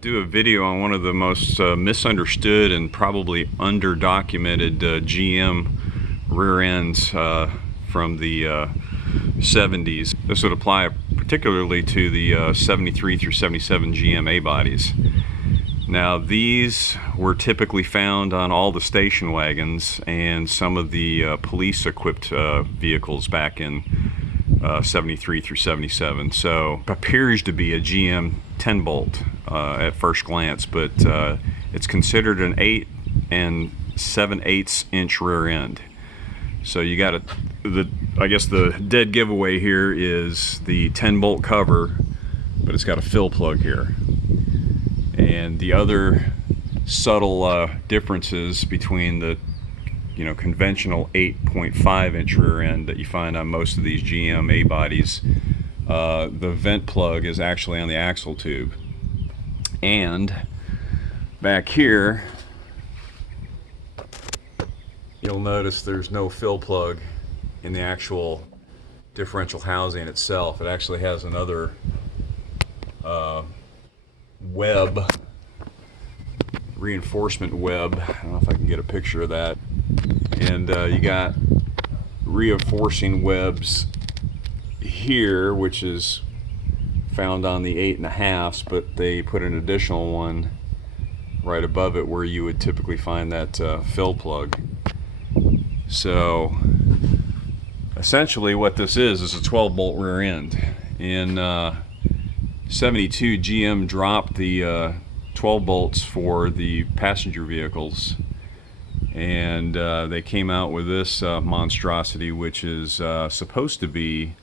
do a video on one of the most misunderstood and probably underdocumented GM rear ends from the 70s. This would apply particularly to the 73 through 77 GM A bodies. Now, these were typically found on all the station wagons and some of the police equipped vehicles back in 73 through 77. So it appears to be a GM 10 bolt at first glance, but it's considered an 8 7/8 inch rear end. So you got I guess the dead giveaway here is the 10 bolt cover, but it's got a fill plug here. And the other subtle differences between the conventional 8.5 inch rear end that you find on most of these GM A bodies, the vent plug is actually on the axle tube. And back here, you'll notice there's no fill plug in the actual differential housing itself. It actually has another reinforcement web. I don't know if I can get a picture of that. And you got reinforcing webs here, which is found on the 8.5s, but they put an additional one right above it where you would typically find that fill plug. So essentially what this is a 12 bolt rear end. In 72, GM dropped the 12 bolts for the passenger vehicles, and they came out with this monstrosity, which is supposed to be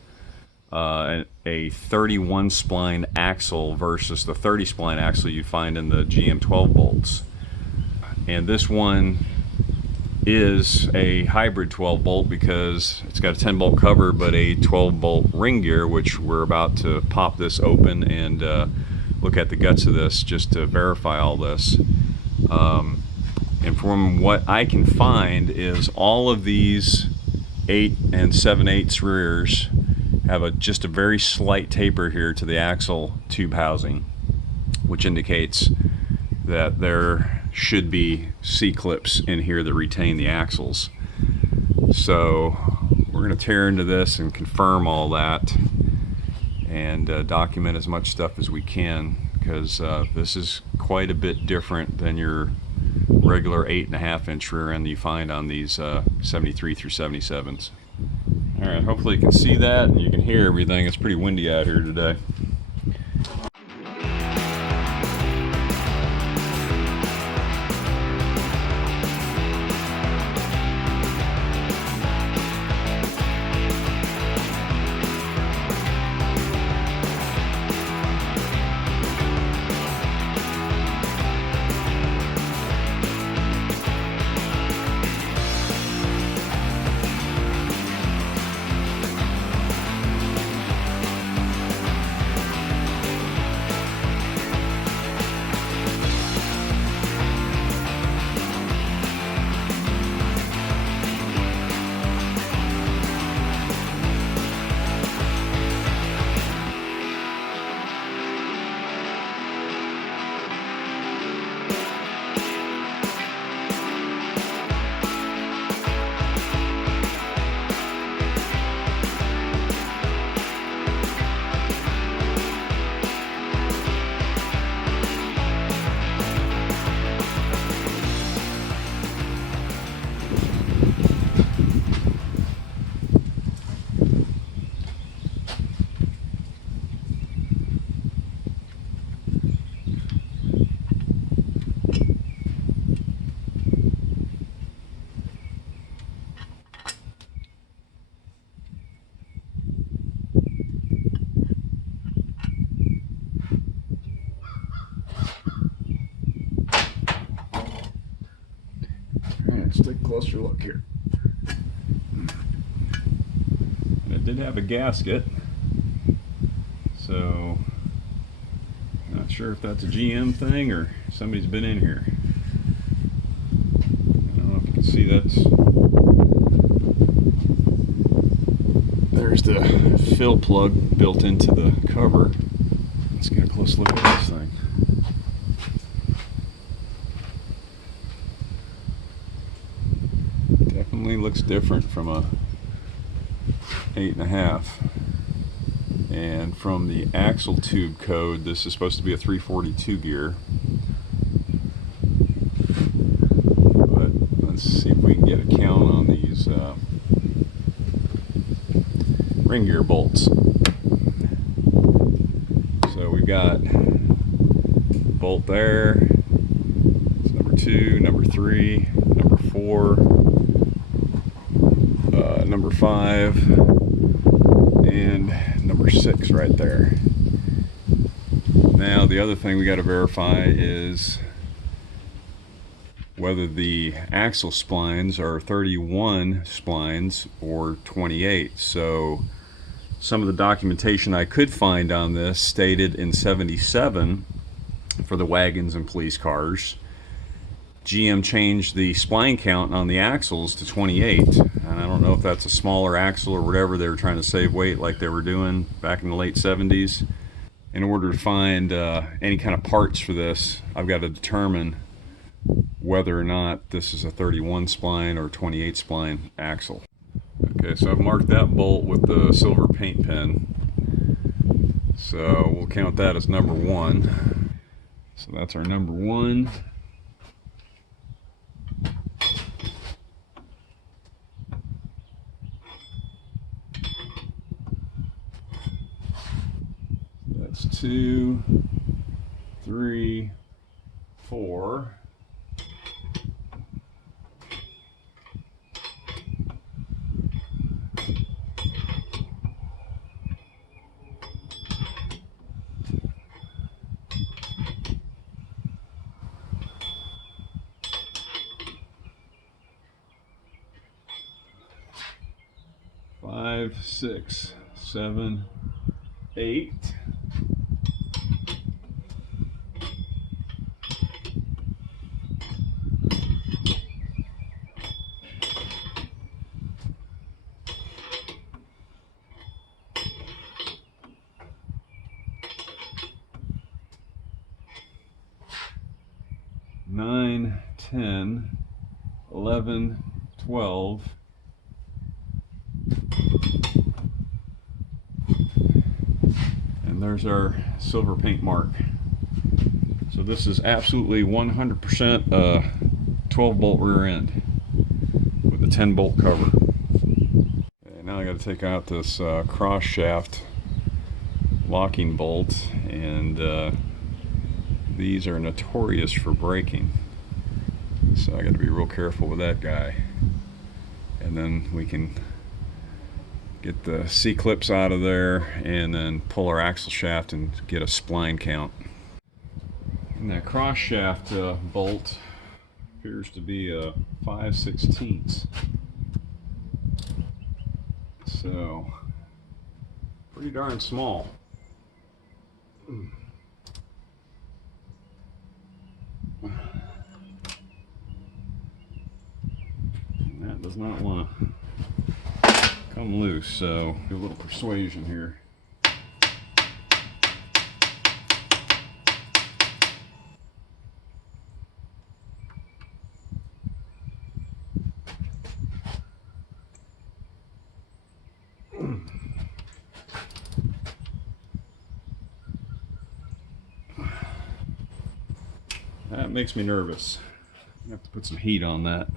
a 31 spline axle versus the 30 spline axle you find in the GM 12 bolts. And this one is a hybrid 12 bolt because it's got a 10 bolt cover but a 12 bolt ring gear, which we're about to pop this open and look at the guts of this just to verify all this. And from what I can find is all of these 8 7/8 rears have just a very slight taper here to the axle tube housing, which indicates that there should be C-clips in here that retain the axles. So we're going to tear into this and confirm all that and document as much stuff as we can, because this is quite a bit different than your regular 8.5 inch rear end that you find on these 73 through 77s. Alright, hopefully you can see that and you can hear everything. It's pretty windy out here today. Let's take a closer look here. And it did have a gasket, so not sure if that's a GM thing or somebody's been in here. I don't know if you can see there's the fill plug built into the cover. Let's get a close look at this thing. looks different from a 8.5. And from the axle tube code, this is supposed to be a 342 gear. But let's see if we can get a count on these ring gear bolts. So we've got bolt there. It's number 2, number 3, number 4, number 5, and number 6 right there. Now the other thing we got to verify is whether the axle splines are 31 splines or 28. So some of the documentation I could find on this stated in 77 for the wagons and police cars. GM changed the spline count on the axles to 28, and I don't know if that's a smaller axle or whatever. They were trying to save weight like they were doing back in the late 70s. In order to find any kind of parts for this, I've got to determine whether or not this is a 31 spline or 28 spline axle. Okay, so I've marked that bolt with the silver paint pen, so we'll count that as number 1. So that's our number 1. That's 2, 3, 4. Five, 6, 7, 8. Nine, 10, 11, 12. And there's our silver paint mark. So this is absolutely 100% 12 bolt rear end with a 10 bolt cover. Okay, now I got to take out this cross shaft locking bolt, and these are notorious for breaking. So I got to be real careful with that guy. And then we can get the C-clips out of there and then pull our axle shaft and get a spline count. And that cross shaft bolt appears to be a 5/16. So pretty darn small. And that does not want to come loose, so do a little persuasion here. That makes me nervous. I have to put some heat on that.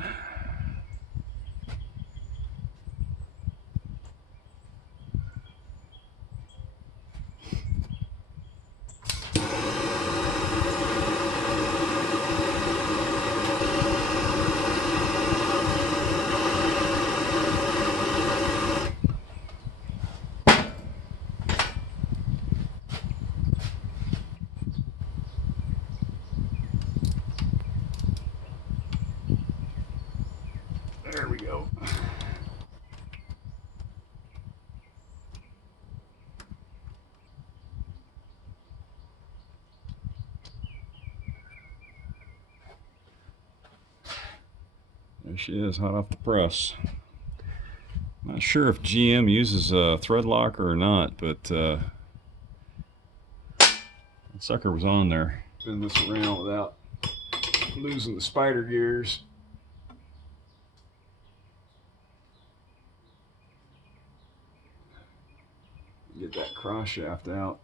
There we go. There she is, hot off the press. Not sure if GM uses a thread locker or not, but that sucker was on there. Spin this around without losing the spider gears. Get that cross shaft out.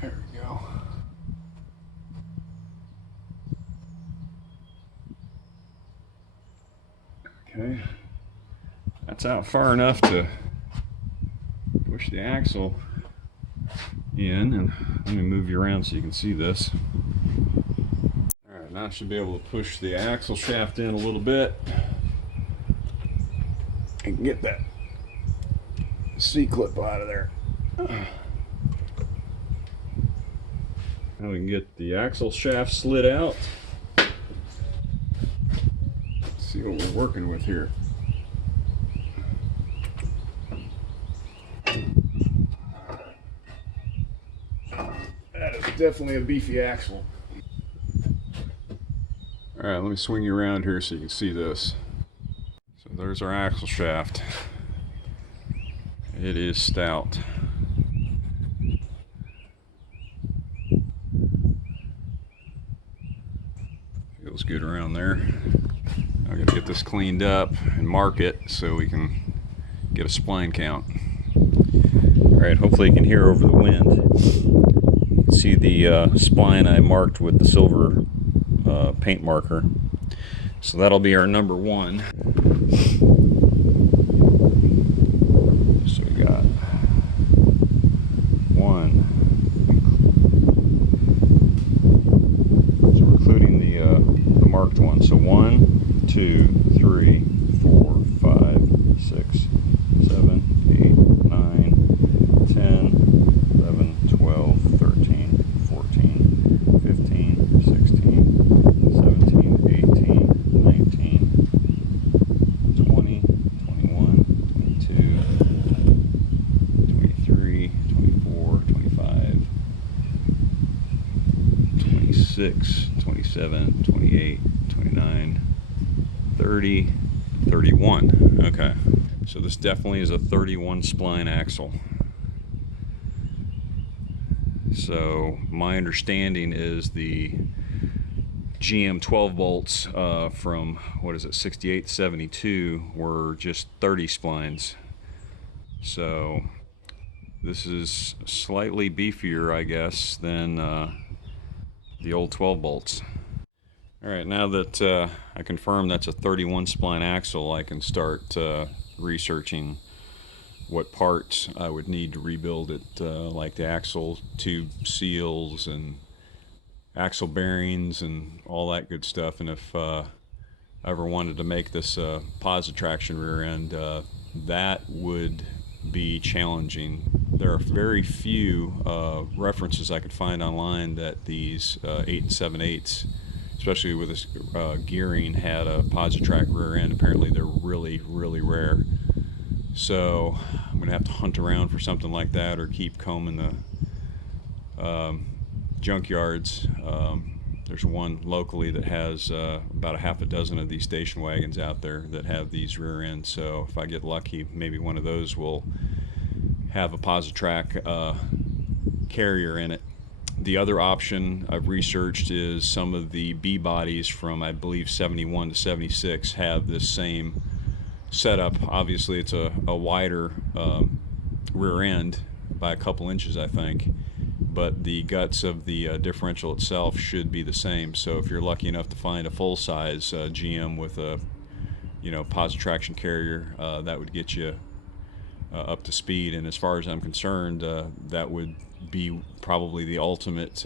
There we go. Okay, that's out far enough to push the axle in, and let me move you around so you can see this. All right, now I should be able to push the axle shaft in a little bit and get that C-clip out of there. Now we can get the axle shaft slid out. Let's see what we're working with here. That is definitely a beefy axle. All right, let me swing you around here so you can see this. So there's our axle shaft. It is stout. Feels good around there. I'm gonna get this cleaned up and mark it so we can get a spline count. All right, hopefully you can hear over the wind. You can see the spline I marked with the silver paint marker. So that'll be our number 1. So we got 1. So we're including the marked one. So 1, 2, 3, 4, 5, 6, 7, 8, 9, 10, 11, 12, 13, 14, 15, 16, 17, 18, 19, 20, 21, 22, 23, 24, 25, 26, 27, 28, 29, 30, 31. Okay, so this definitely is a 31 spline axle. So my understanding is the GM 12 bolts from, what is it, 68, 72 were just 30 splines. So this is slightly beefier, I guess, than the old 12 bolts. All right, now that I confirm that's a 31 spline axle, I can start researching what parts I would need to rebuild it, like the axle tube seals and axle bearings and all that good stuff. And if I ever wanted to make this Posi traction rear end, that would be challenging. There are very few references I could find online that these 8 7/8, especially with this gearing, had a Posi track rear end. Apparently they're really, really rare. So I'm gonna have to hunt around for something like that, or keep combing the junkyards. There's one locally that has about a half a dozen of these station wagons out there that have these rear ends. So if I get lucky, maybe one of those will have a Posi track carrier in it. The other option I've researched is some of the B bodies from, I believe, 71 to 76 have this same setup. Obviously it's a wider rear end by a couple inches, I think, but the guts of the differential itself should be the same. So if you're lucky enough to find a full-size GM with a Posi traction carrier, that would get you up to speed. And as far as I'm concerned, that would be probably the ultimate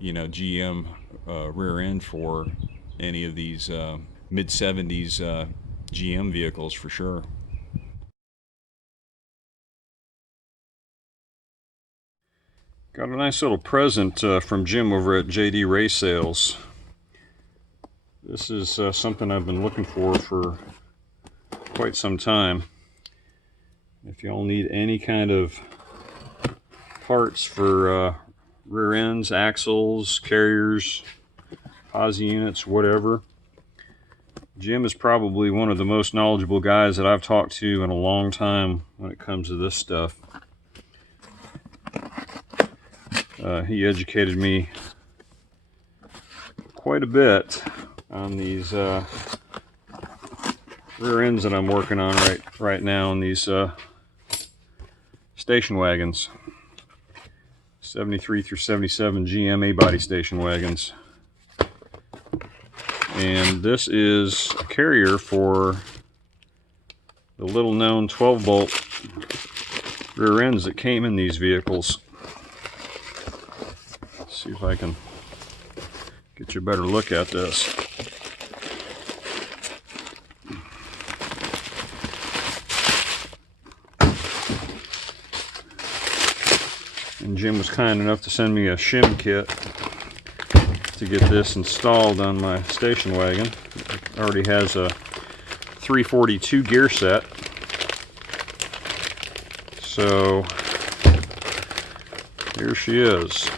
GM rear end for any of these mid-70s GM vehicles for sure. Got a nice little present from Jim over at JD Race Sales. This is something I've been looking for quite some time. If y'all need any kind of parts for rear ends, axles, carriers, Posi units, whatever, Jim is probably one of the most knowledgeable guys that I've talked to in a long time when it comes to this stuff. He educated me quite a bit on these rear ends that I'm working on right now on these station wagons, 73 through 77 GM A-body station wagons. And this is a carrier for the little known 12 bolt rear ends that came in these vehicles. Let's see if I can get you a better look at this. And Jim was kind enough to send me a shim kit to get this installed on my station wagon. It already has a 342 gear set. So here she is.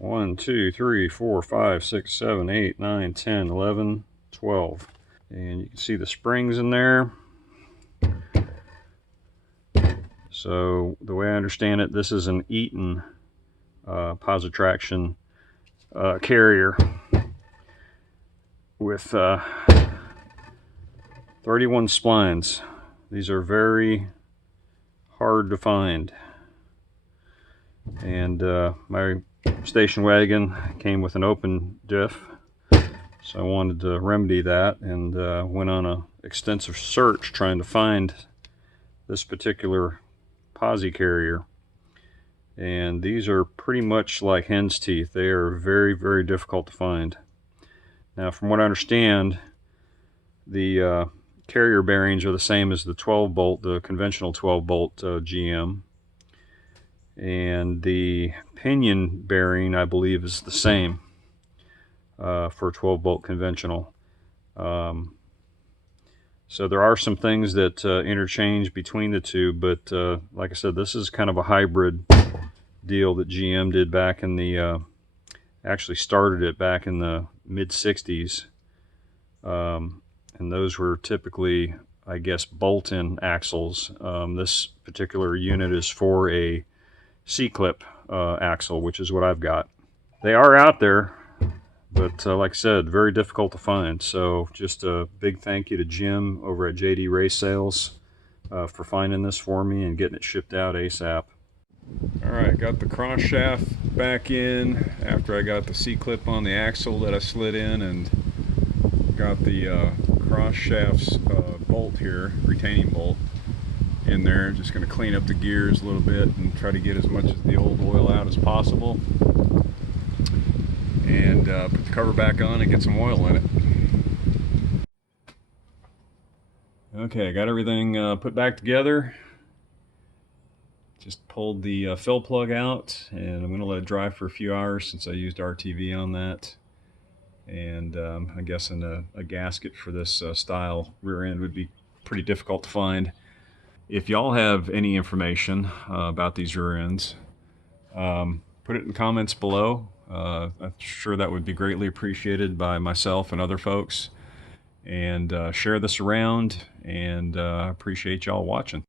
One, two, three, 4, 5, 6, 7, 8, 9, 10, 11, 12. And you can see the springs in there. So the way I understand it, this is an Eaton Positraction carrier with 31 splines. These are very hard to find. And my station wagon came with an open diff, so I wanted to remedy that, and went on an extensive search trying to find this particular Posi carrier. And these are pretty much like hen's teeth. They are very, very difficult to find. Now, from what I understand, the carrier bearings are the same as the 12 bolt, the conventional 12 bolt GM. And the pinion bearing, I believe, is the same for 12 bolt conventional. So there are some things that interchange between the two, but like I said, this is kind of a hybrid deal that GM did back in the, actually started it back in the mid-60s. And those were typically, I guess, bolt-in axles. This particular unit is for a C-clip axle, which is what I've got. They are out there, but like I said, very difficult to find. So just a big thank you to Jim over at JD Race Sales for finding this for me and getting it shipped out ASAP. All right, got the cross shaft back in after I got the C-clip on the axle that I slid in, and got the cross shaft's bolt here, retaining bolt, in there. Just going to clean up the gears a little bit and try to get as much of the old oil out as possible, and put the cover back on and get some oil in it. Okay, I got everything put back together. Just pulled the fill plug out, and I'm going to let it dry for a few hours since I used RTV on that. And I'm guessing a gasket for this style rear end would be pretty difficult to find. If y'all have any information about these rear ends, put it in the comments below. I'm sure that would be greatly appreciated by myself and other folks. And share this around, and appreciate y'all watching.